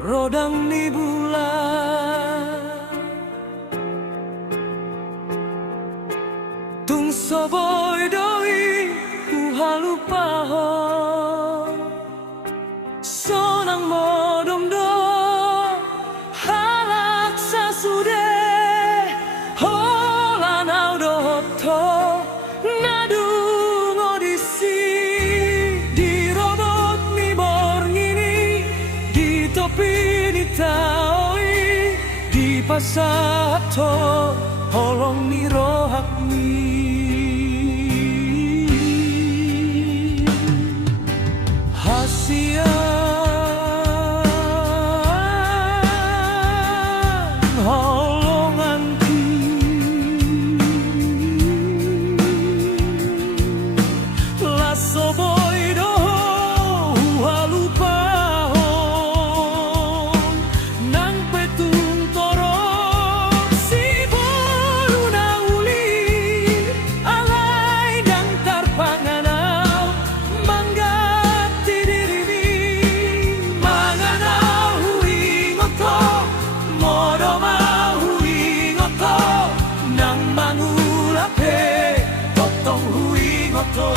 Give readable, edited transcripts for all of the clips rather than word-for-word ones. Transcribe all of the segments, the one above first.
rodang ni bulan tung soboy doi ku halupahon sonang modom do halak sasude holanau dohto nadung odisi di robot ni borngini di topi ni taoi di pasato holong ni rohakni holonganku laso boy doho halupahon nang petung torong si bolu na uli alay dang tarpanganau manggati dirimi manganau huingoto modoma nang mangulape totong huingoto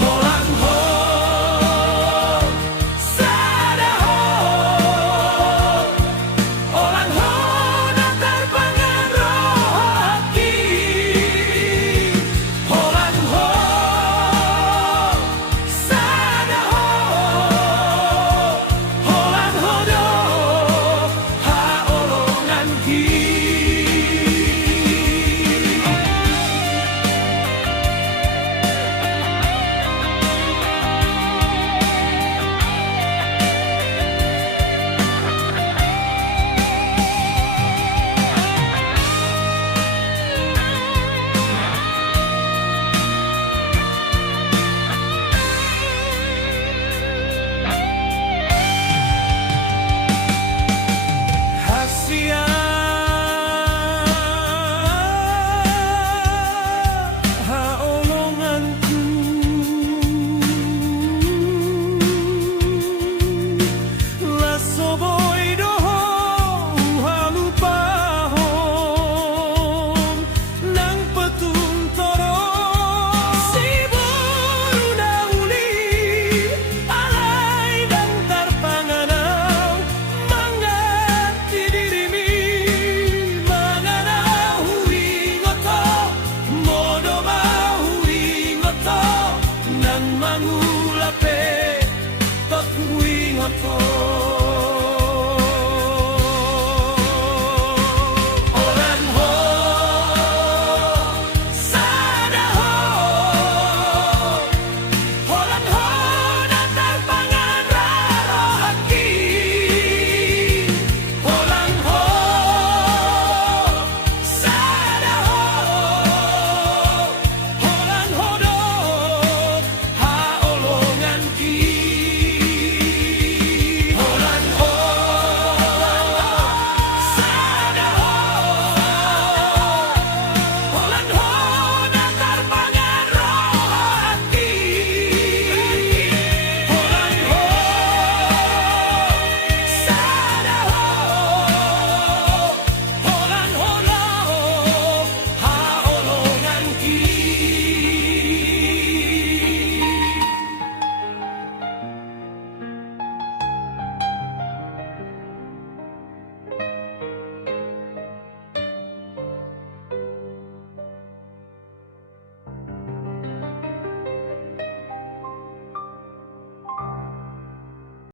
holang ho sada ho holang ho na tarpangan rohaki holang ho sada ho holang ho do mangulape tot huingoto